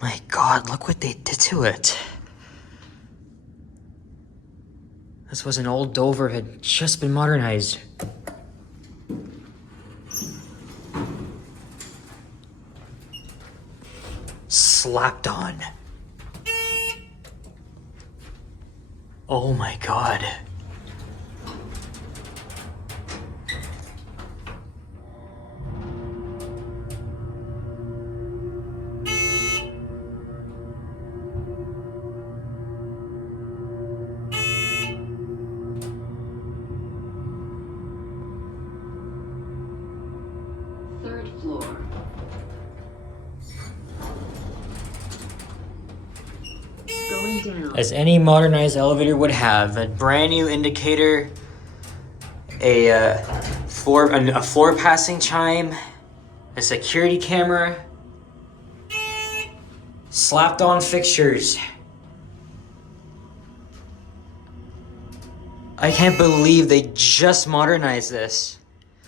My God, look what they did to it. This was an old Dover, had just been modernized. Slapped on. Oh my God. Third floor. Going down. As any modernized elevator would have, a brand new indicator, a floor passing chime, a security camera, slapped on fixtures. I can't believe they just modernized this.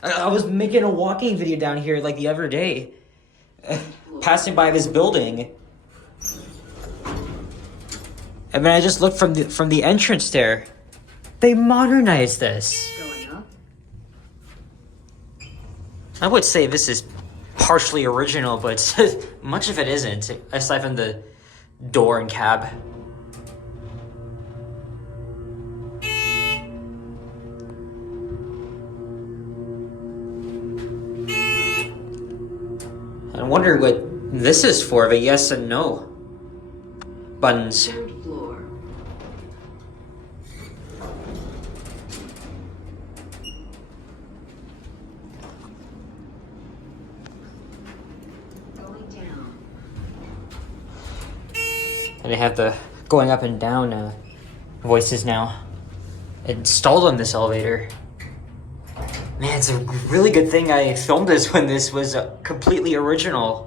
I was making a walking video down here like the other day, passing by this building. And then I just looked from the entrance there. They modernized this. Going up. I would say this is partially original, but much of it isn't, aside from the door and cab. I wonder what this is for, the yes and no buttons. Third floor. Going down. And they have the going up and down voices now. Installed on this elevator. Man, it's a really good thing I filmed this when this was completely original.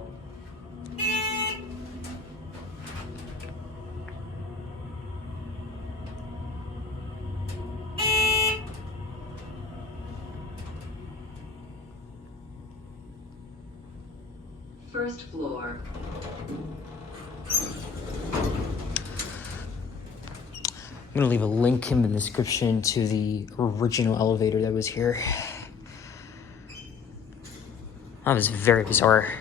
First floor. I'm gonna leave a link in the description to the original elevator that was here. That was very bizarre.